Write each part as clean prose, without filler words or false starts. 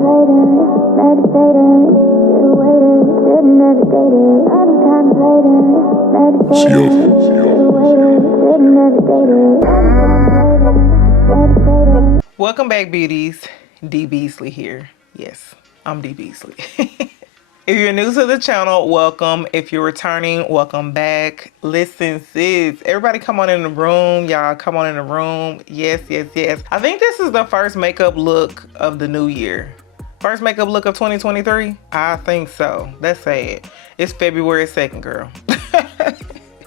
contemplating, meditating, still waiting, should've never dated. I've been contemplating, meditating, still waiting, should've never dated. I've been contemplating, meditating. Welcome back, beauties. D.Beasley here. Yes, I'm D.Beasley. If you're new to the channel, welcome. If you're returning, welcome back. Listen, sis, everybody come on in the room. Y'all come on in the room. Yes, yes, yes. I think this is the first makeup look of the new year. First makeup look of 2023? I think so. That's sad. It's February 2nd, girl.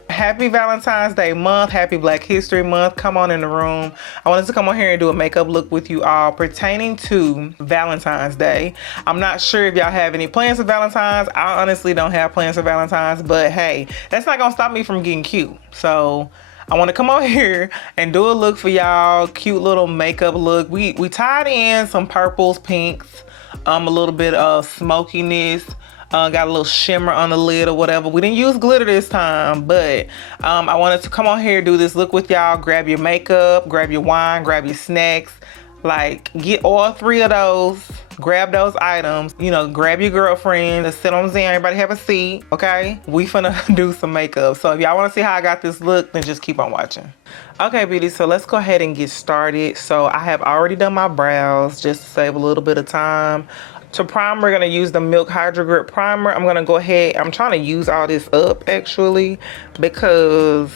Happy Valentine's Day month. Happy Black History Month. Come on in the room. I wanted to come on here and do a makeup look with you all pertaining to Valentine's Day. I'm not sure if y'all have any plans for Valentine's. I honestly don't have plans for Valentine's, but hey, that's not gonna stop me from getting cute. So I want to come on here and do a look for y'all. Cute little makeup look. We tied in some purples, pinks, a little bit of smokiness. Got a little shimmer on the lid or whatever. We didn't use glitter this time, but I wanted to come on here, do this look with y'all. Grab your makeup, grab your wine, grab your snacks. Like, get all three of those. Grab those items. You know, grab your girlfriend. Let's sit on Zen. Everybody have a seat, okay? We finna do some makeup. So if y'all want to see how I got this look, then just keep on watching. Okay, beauty, so let's go ahead and get started. So I have already done my brows just to save a little bit of time. To prime, we're gonna use the Milk Hydro Grip Primer. I'm gonna go ahead, I'm trying to use all this up actually, because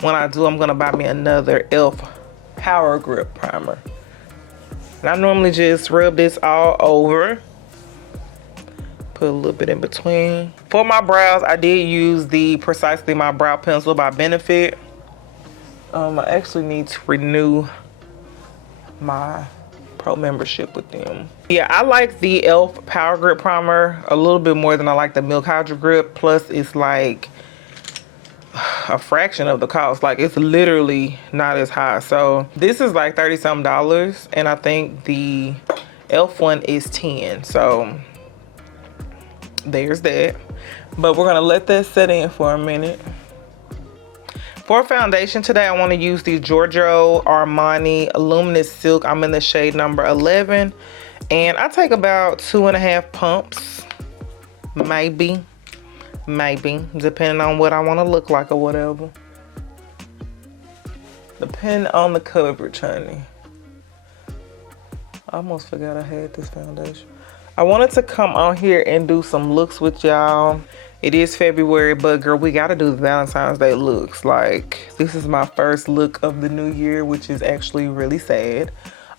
when I do, I'm gonna buy me another e.l.f. Power Grip Primer. And I normally just rub this all over. Put a little bit in between. For my brows, I did use the Precisely My Brow Pencil by Benefit. I actually need to renew my pro membership with them. Yeah, I like the e.l.f. Power Grip Primer a little bit more than I like the Milk Hydro Grip. Plus, it's like a fraction of the cost. Like, it's literally not as high. So this is like $30-something, and I think the e.l.f. one is $10. So there's that. But we're gonna let that set in for a minute. For foundation today, I want to use the Georgio Armani Luminous Silk. I'm in the shade number 11. And I take about 2.5 pumps. Maybe, depending on what I want to look like or whatever. Depending on the coverage, honey. I almost forgot I had this foundation. I wanted to come on here and do some looks with y'all. It is February, but girl, we gotta do the Valentine's Day looks. Like, this is my first look of the new year, which is actually really sad.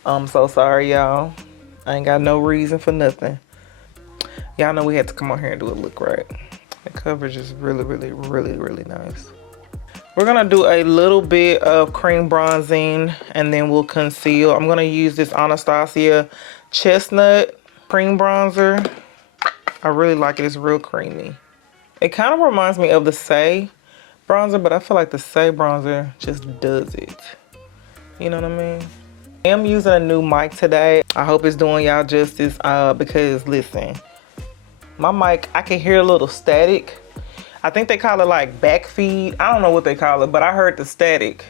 I'm so sorry, y'all. I ain't got no reason for nothing. Y'all know we had to come on here and do a look, right? The coverage is really, really, really, really nice. We're gonna do a little bit of cream bronzing and then we'll conceal. I'm gonna use this Anastasia Chestnut cream bronzer. I really like it, it's real creamy. It kind of reminds me of the Say bronzer, but I feel like the Say bronzer just does it. You know what I mean? I am using a new mic today. I hope it's doing y'all justice because listen, my mic, I can hear a little static. I think they call it like backfeed. I don't know what they call it, but I heard the static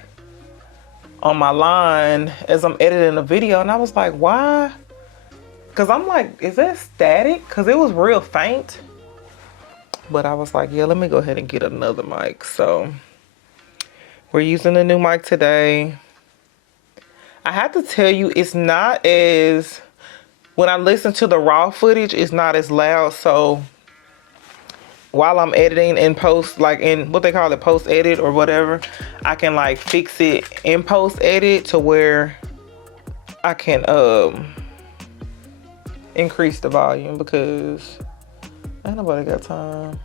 on my line as I'm editing the video, and I was like, why? Because I'm like, is that static? Because it was real faint. But I was like, yeah, let me go ahead and get another mic. So we're using the new mic today. I have to tell you, it's not as, when I listen to the raw footage, it's not as loud. So while I'm editing in post, like in what they call it, post edit or whatever, I can like fix it in post edit to where I can increase the volume, because ain't nobody got time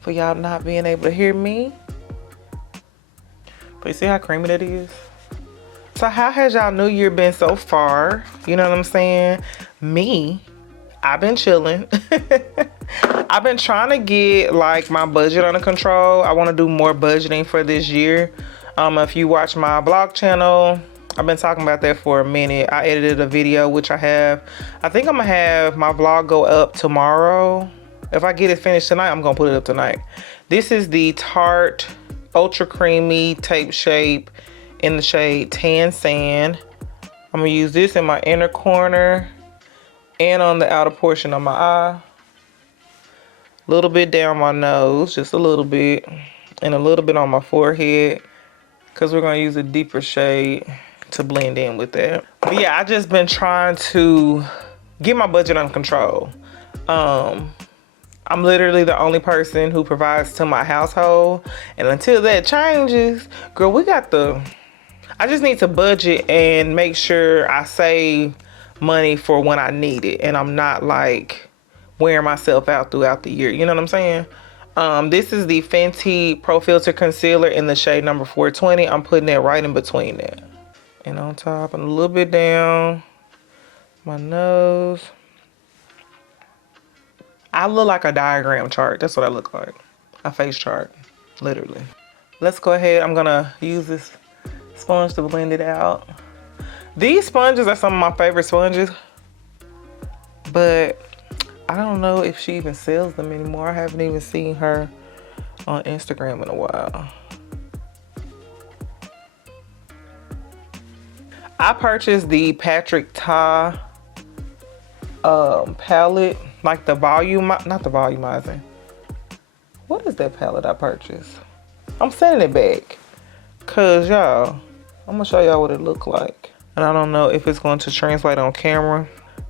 for y'all not being able to hear me. But you see how creamy that is? So how has y'all new year been so far? You know what I'm saying? Me, I've been chilling. I've been trying to get like my budget under control. I want to do more budgeting for this year. If you watch my blog channel, I've been talking about that for a minute. I edited a video, which I think I'm gonna have my vlog go up tomorrow. If I get it finished tonight, I'm gonna put it up tonight. This is the Tarte Ultra Creamy Tape Shape in the shade Tan Sand. I'm gonna use this in my inner corner. and on the outer portion of my eye. A little bit down my nose, just a little bit, and a little bit on my forehead, because we're going to use a deeper shade to blend in with that. But yeah, I just been trying to get my budget under control. I'm literally the only person who provides to my household, and until that changes, girl, I just need to budget and make sure I save money for when I need it, and I'm not like wearing myself out throughout the year. You know what I'm saying? This is the Fenty Pro Filter Concealer in the shade number 420. I'm putting that right in between that. And on top and a little bit down my nose. I look like a diagram chart. That's what I look like. A face chart, literally. Let's go ahead. I'm gonna use this sponge to blend it out. These sponges are some of my favorite sponges, but I don't know if she even sells them anymore. I haven't even seen her on Instagram in a while. I purchased the Patrick Ta palette, like the volume, not the volumizing. What is that palette I purchased? I'm sending it back, cause y'all, I'm gonna show y'all what it look like. And I don't know if it's going to translate on camera,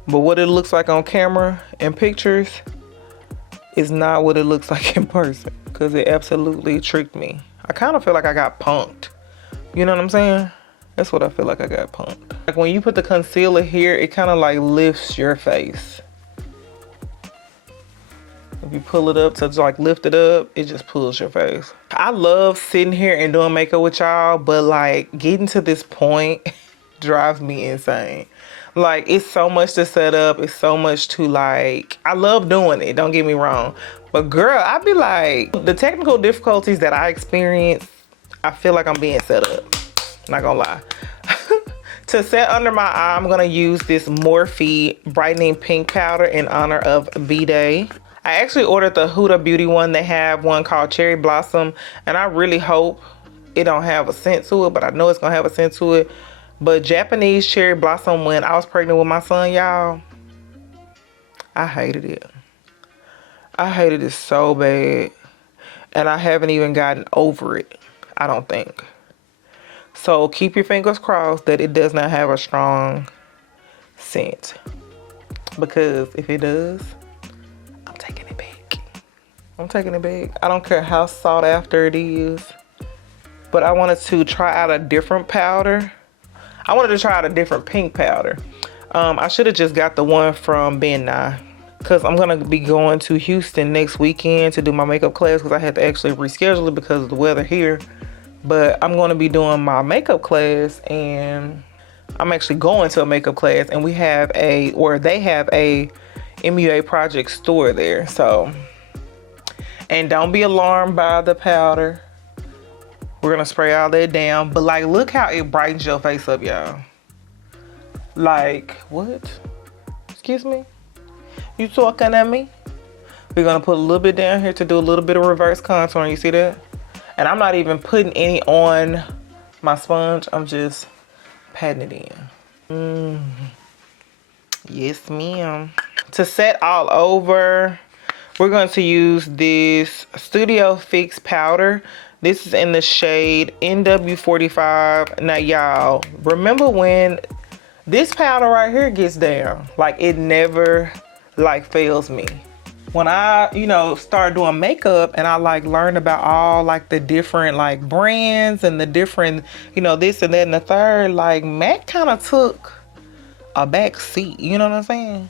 but what it looks like on camera and pictures is not what it looks like in person, because it absolutely tricked me. I kind of feel like I got punked. You know what I'm saying? That's what I feel like I got punked. Like when you put the concealer here, it kind of like lifts your face. If you pull it up to like lift it up, it just pulls your face. I love sitting here and doing makeup with y'all, but like getting to this point drives me insane. Like, it's so much to set up. It's so much to like, I love doing it, don't get me wrong. But girl, I be like, the technical difficulties that I experience, I feel like I'm being set up. Not gonna lie. To set under my eye, I'm gonna use this Morphe Brightening Pink Powder in honor of B-Day. I actually ordered the Huda Beauty one. They have one called Cherry Blossom, and I really hope it don't have a scent to it, but I know it's gonna have a scent to it. But Japanese Cherry Blossom, when I was pregnant with my son, y'all, I hated it. I hated it so bad. And I haven't even gotten over it, I don't think. So keep your fingers crossed that it does not have a strong scent. Because if it does, I'm taking it back. I'm taking it back. I don't care how sought after it is. But I wanted to try out a different powder. I wanted to try out a different pink powder. I should have just got the one from Ben Nye, because I'm going to be going to Houston next weekend to do my makeup class, because I had to actually reschedule it because of the weather here. But I'm going to be doing my makeup class, and I'm actually going to a makeup class, and they have a MUA project store there. So, and don't be alarmed by the powder. We're gonna spray all that down, but like, look how it brightens your face up, y'all. Like, what? Excuse me? You talking at me? We're gonna put a little bit down here to do a little bit of reverse contouring. You see that? And I'm not even putting any on my sponge. I'm just patting it in. Yes, ma'am. To set all over, we're going to use this Studio Fix powder. This is in the shade NW45. Now, y'all, remember when this powder right here gets down? Like, it never, like, fails me. When I, start doing makeup and I, like, learned about all, like, the different, like, brands and the different, this and that and the third, like, MAC kind of took a back seat. You know what I'm saying?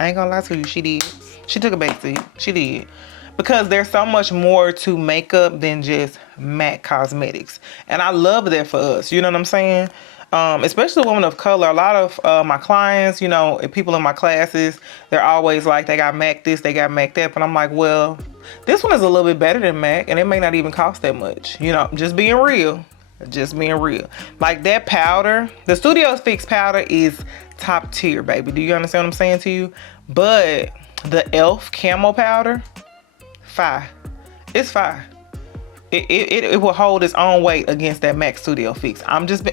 I ain't gonna lie to you, she did. She took a back seat. She did. Because there's so much more to makeup than just MAC cosmetics. And I love that for us. You know what I'm saying? Especially women of color. A lot of my clients, people in my classes, they're always like, they got MAC this, they got MAC that. But I'm like, well, this one is a little bit better than MAC. And it may not even cost that much. Just being real. Just being real. Like that powder, the Studio Fix powder is top tier, baby. Do you understand what I'm saying to you? But the e.l.f. camo powder, fire. It's fire. It will hold its own weight against that MAC Studio Fix. I'm just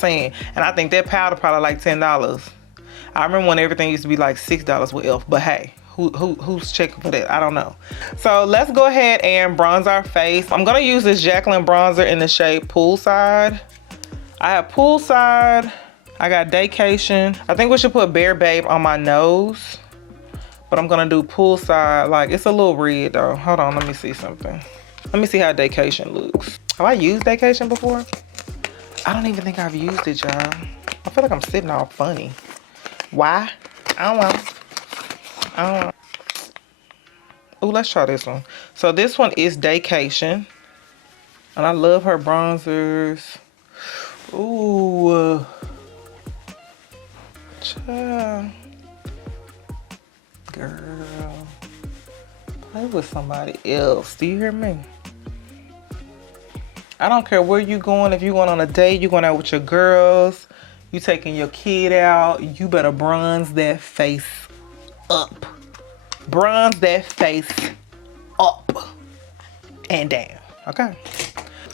saying. And I think that powder probably like $10. I remember when everything used to be like $6 with e.l.f. But hey, who's checking for that? I don't know. So let's go ahead and bronze our face. I'm gonna use this Jacqueline bronzer in the shade Poolside. I have Poolside. I got Daycation. I think we should put Bare Babe on my nose. But I'm gonna do Poolside. Like, it's a little red though. Hold on, let me see something. Let me see how Daycation looks. Have I used Daycation before? I don't even think I've used it, y'all. I feel like I'm sitting all funny. Why? I don't know. I don't know. Ooh, let's try this one. So this one is Daycation. And I love her bronzers. Ooh. Child. Girl. Play with somebody else. Do you hear me? I don't care where you going. If you going on a date, you going out with your girls, you taking your kid out, you better bronze that face up. Bronze that face up and down. Okay.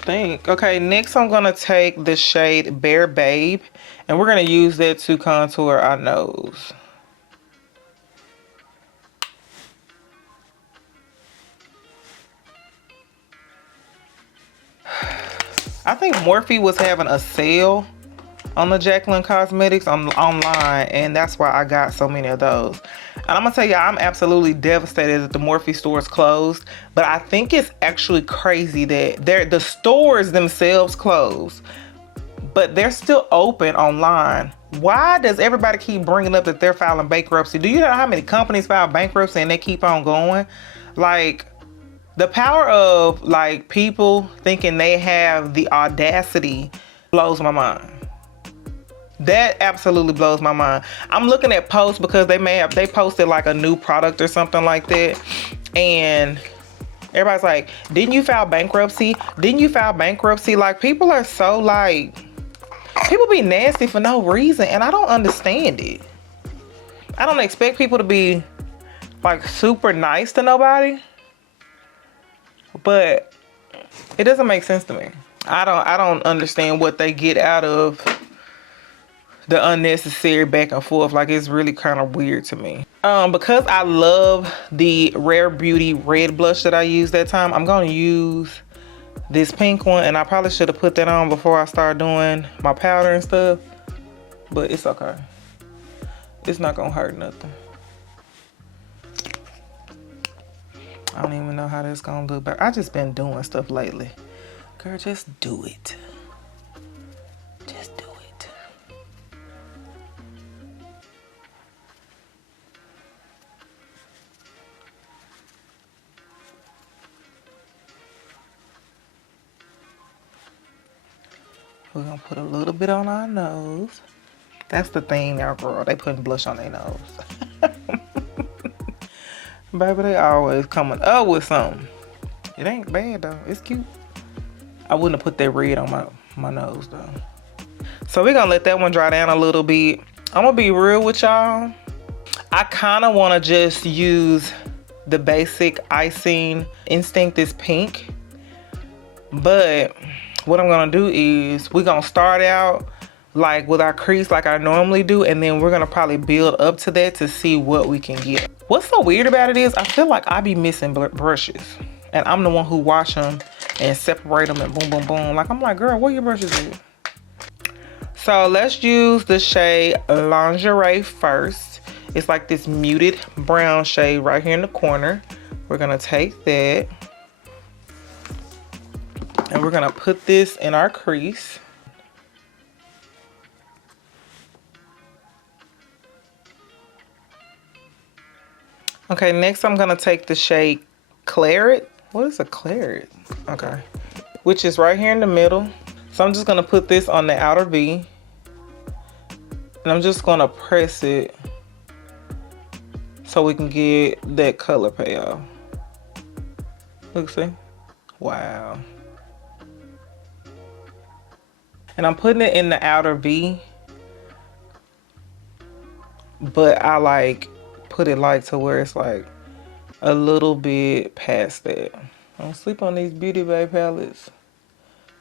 Okay, next I'm gonna take the shade Bare Babe, and we're gonna use that to contour our nose. I think Morphe was having a sale on the Jacqueline Cosmetics online, and that's why I got so many of those. And I'm gonna tell you, I'm absolutely devastated that the Morphe stores closed, but I think it's actually crazy that the stores themselves closed, but they're still open online. Why does everybody keep bringing up that they're filing bankruptcy? Do you know how many companies file bankruptcy and they keep on going? Like, the power of like people thinking they have the audacity blows my mind. That absolutely blows my mind. I'm looking at posts because they posted like a new product or something like that, and everybody's like, didn't you file bankruptcy? Didn't you file bankruptcy? Like, people are so like, people be nasty for no reason, and I don't understand it. I don't expect people to be like super nice to nobody, but it doesn't make sense to me. I don't understand what they get out of the unnecessary back and forth. Like, it's really kind of weird to me. Because I love the Rare Beauty red blush that I used that time, I'm gonna use this pink one, and I probably should have put that on before I start doing my powder and stuff, but it's okay. It's not gonna hurt nothing. I don't even know how this gonna look, but I just been doing stuff lately. Girl, just do it. Just do it. We're gonna put a little bit on our nose. That's the thing now, girl. They putting blush on their nose. Baby, they always coming up with something. It ain't bad though. It's cute. I wouldn't have put that red on my nose though. So we're gonna let that one dry down a little bit. I'm gonna be real with y'all. I kind of want to just use the basic icing. Instinct is pink. But what I'm gonna do is we're gonna start out like with our crease like I normally do, and then we're gonna probably build up to that to see what we can get. What's so weird about it is I feel like I be missing brushes, and I'm the one who wash them and separate them and boom, boom, boom. Like, I'm like, girl, where your brushes at? So let's use the shade Lingerie first. It's like this muted brown shade right here in the corner. We're gonna take that and we're gonna put this in our crease. Okay, next I'm gonna take the shade Claret. What is a Claret? Okay, which is right here in the middle. So I'm just gonna put this on the outer V, and I'm just gonna press it so we can get that color payoff. Look, see? Wow. And I'm putting it in the outer V, but I like put it like to where it's like a little bit past that. Don't sleep on these Beauty Bay palettes.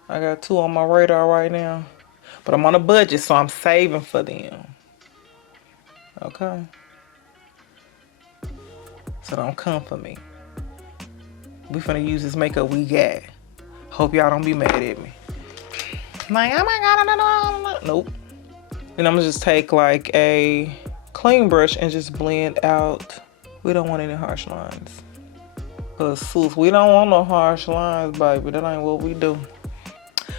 I got 2 on my radar right now, but I'm on a budget, so I'm saving for them. Okay? So don't come for me. We finna use this makeup we got. Hope y'all don't be mad at me. Like, oh my God, nope. And I'm gonna just take like a clean brush and just blend out. We don't want any harsh lines. Cause sis, we don't want no harsh lines, baby. That ain't what we do.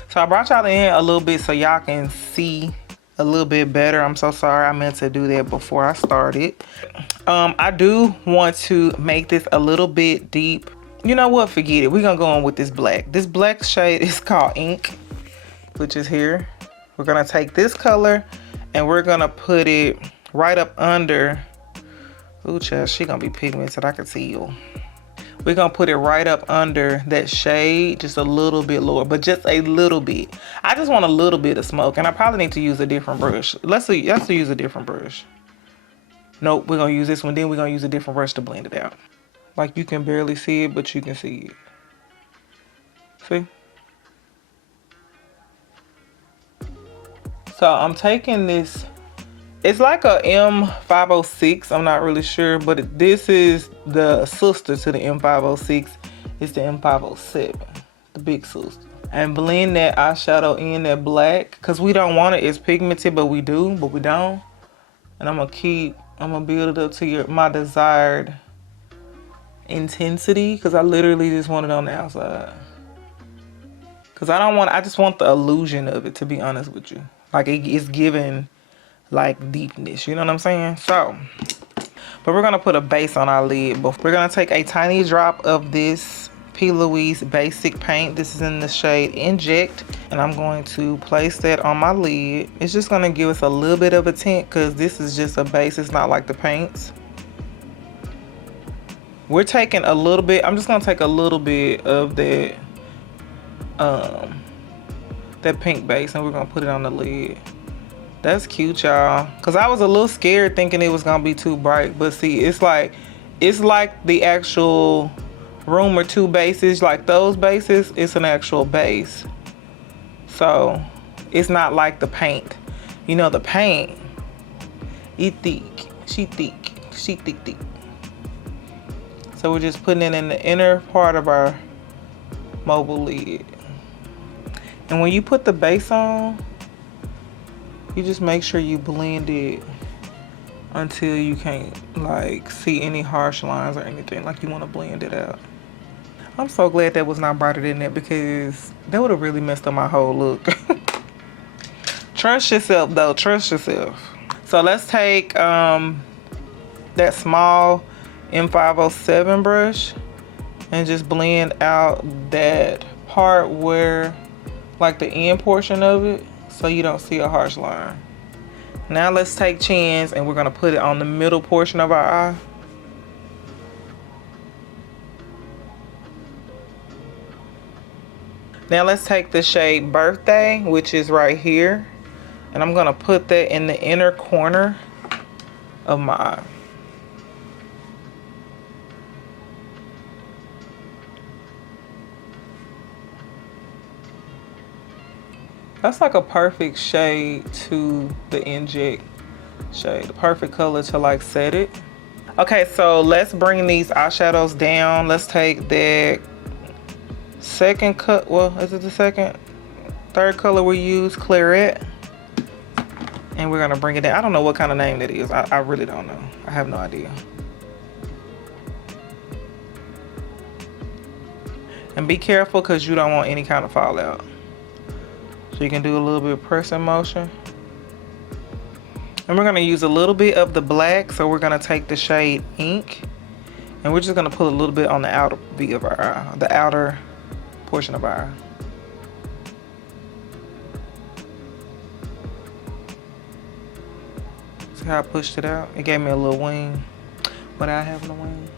So I brought y'all in a little bit so y'all can see a little bit better. I'm so sorry, I meant to do that before I started. I do want to make this a little bit deep. You know what? Forget it. We're gonna go on with this black. This black shade is called Ink, which is here. We're gonna take this color and we're gonna put it right up under. Ooh, child, she gonna be pigmented. I can see you. We're gonna put it right up under that shade, just a little bit lower, but just a little bit. I just want a little bit of smoke, and I probably need to use a different brush. Let's use a different brush. Nope, we're gonna use this one, then we're gonna use a different brush to blend it out. Like you can barely see it, but you can see it. See? So I'm taking this, it's like a M506, I'm not really sure, but this is the sister to the M506. It's the M507, the big sister. And blend that eyeshadow in that black, because we don't want it as pigmented, but we do, but we don't. And I'm gonna build it up to my desired intensity, because I literally just want it on the outside. Because I just want the illusion of it, to be honest with you. Like it's giving like deepness, you know what I'm saying? So, but we're gonna put a base on our lid. But we're gonna take a tiny drop of this P. Louise basic paint. This is in the shade Inject, and I'm going to place that on my lid. It's just gonna give us a little bit of a tint because this is just a base. It's not like the paints. We're taking a little bit. I'm just gonna take a little bit of that that pink base, and we're gonna put it on the lid. That's cute, y'all, because I was a little scared thinking it was gonna be too bright, but see, it's like the actual room or two bases, like those bases, it's an actual base. So it's not like the paint. You know, the paint, it thick, she thick. So we're just putting it in the inner part of our mobile lid. And when you put the base on, you just make sure you blend it until you can't like see any harsh lines or anything. Like you want to blend it out. I'm so glad that was not brighter than that, because that would have really messed up my whole look. Trust yourself though, trust yourself. So let's take that small M507 brush and just blend out that part where, like the end portion of it, so you don't see a harsh line. Now let's take chins and we're gonna put it on the middle portion of our eye. Now let's take the shade Birthday, which is right here, and I'm gonna put that in the inner corner of my eye. That's like a perfect shade to the Inject shade. The perfect color to like set it. Okay, so let's bring these eyeshadows down. Let's take that second cut. Well, is it the second? Third color we use, Claret. And we're gonna bring it down. I don't know what kind of name that is. I really don't know. I have no idea. And be careful because you don't want any kind of fallout. So you can do a little bit of pressing motion. And we're gonna use a little bit of the black. So we're gonna take the shade Ink, and we're just gonna put a little bit on the outer V of our eye, the outer portion of our eye. See how I pushed it out? It gave me a little wing without having a wing.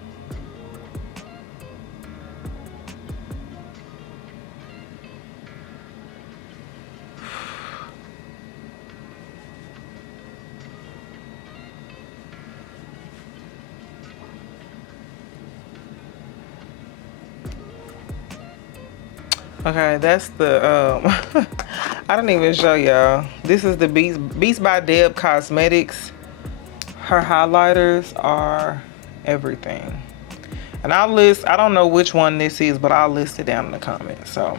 Okay, that's the I didn't even show y'all. This is the Beast by Deb Cosmetics Her highlighters are everything. And I'll list, I don't know which one this is, but I'll list it down in the comments. So,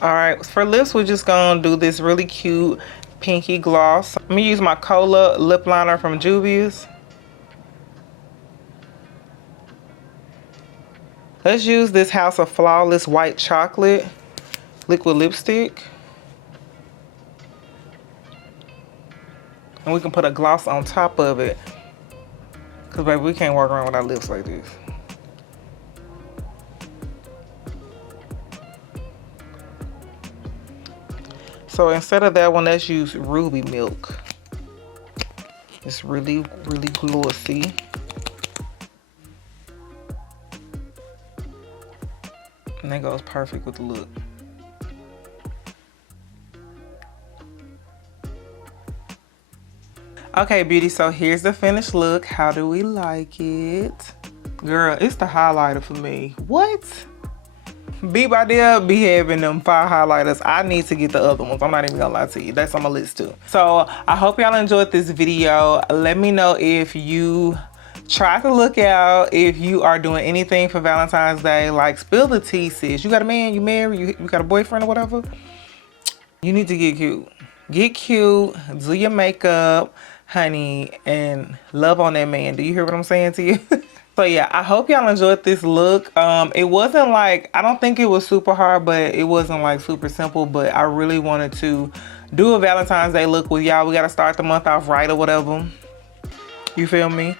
all right, for lips, we're just gonna do this really cute pinky gloss. I'm gonna use my Cola lip liner from Juvia's. Let's use this House of Flawless white chocolate liquid lipstick. And we can put a gloss on top of it. Cause baby, we can't walk around with our lips like this. So instead of that one, let's use Ruby Milk. It's really, really glossy. And that goes perfect with the look. Okay, beauty, so here's the finished look. How do we like it? Girl, it's the highlighter for me. What? Be by there, be having them 5 highlighters. I need to get the other ones. I'm not even gonna lie to you. That's on my list too. So I hope y'all enjoyed this video. Let me know if you try to look out, if you are doing anything for Valentine's Day. Like, spill the tea, sis. You got a man, you married, you got a boyfriend or whatever. You need to get cute. Get cute, do your makeup, honey, and love on that man. Do you hear what I'm saying to you? So yeah, I hope y'all enjoyed this look. It wasn't like, I don't think it was super hard, but it wasn't like super simple, but I really wanted to do a Valentine's Day look with y'all. We got to start the month off right or whatever. You feel me?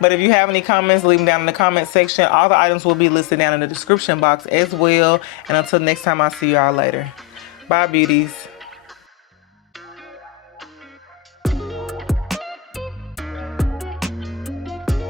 But if you have any comments, leave them down in the comment section. All the items will be listed down in the description box as well. And until next time, I'll see y'all later. Bye, beauties.